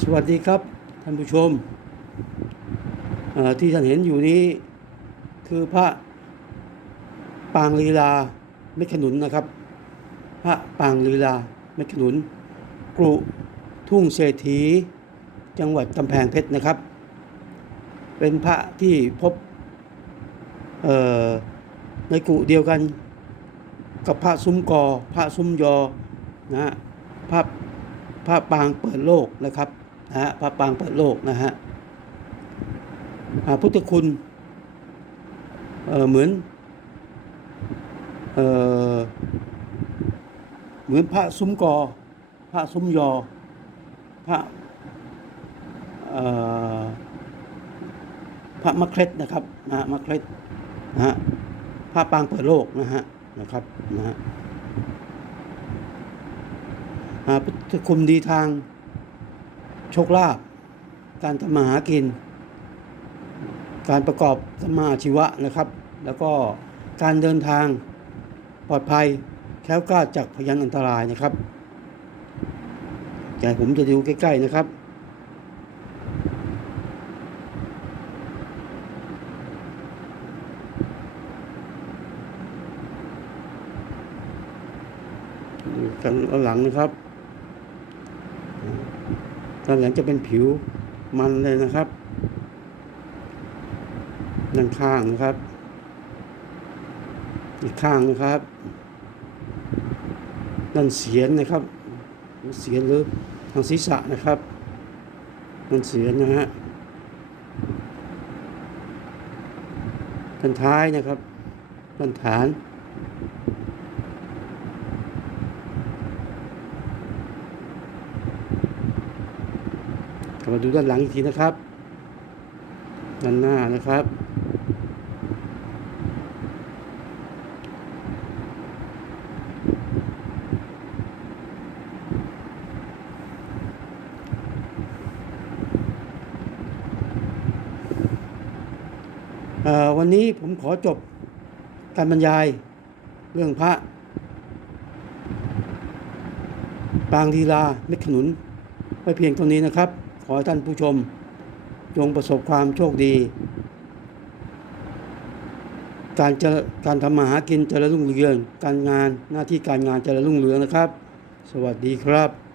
สวัสดีครับท่านผู้ชม ที่ท่านเห็นอยู่นี้คือพระปางลีลาเม็ดขนุนนะครับ พระปางลีลาเม็ดขนุนกรุทุ่งเศรษฐี จังหวัดกำแพงเพชรนะครับ เป็นพระที่พบในกรุเดียวกัน กับพระซุ้มกอ พระซุ้มยอนะฮะพระ พระปางเปิดโลกนะครับนะฮะพระปางเปิดโลกนะฮะพุทธคุณเออเหมือนเออเหมือนพระซุ้มกอ พระซุ้มยอ พระเออพระมะเคร็ดนะครับนะฮะมะเคร็ดนะฮะพระปางเปิดโลกนะฮะนะครับนะฮะ อ่าพุทธคุณดีทาง โชคลาภการทำมาหากิน การประกอบสมาชีวะนะครับ แล้วก็การเดินทางปลอดภัยแคล้วคลาจากพยันอันตรายนะครับแต่ผมจะดูใกล้ ๆ นะครับ ดูกันด้านหลังนะครับ ด้านหลังจะเป็นผิวมันเลยนะครับด้านข้างนะครับ อีกข้างนะครับด้านเสียนนะครับเสียนหรือทางศีรษะนะครับด้านเสียนนะฮะด้านท้ายนะครับด้านฐาน ลับมาดูด้านหลังอีกทีนะครับ ด้านหน้านะครับ วันนี้ผมขอจบการบรรยายเรื่องพระ ปางลีลาเม็ดขนุนไว้เพียงเท่านี้นะครับ ขอให้ท่านผู้ชม จงประสบความโชคดี การจะการทำมาหากินเจริญรุ่งเรือง การงานหน้าที่การงานเจริญรุ่งเรืองนะครับ สวัสดีครับ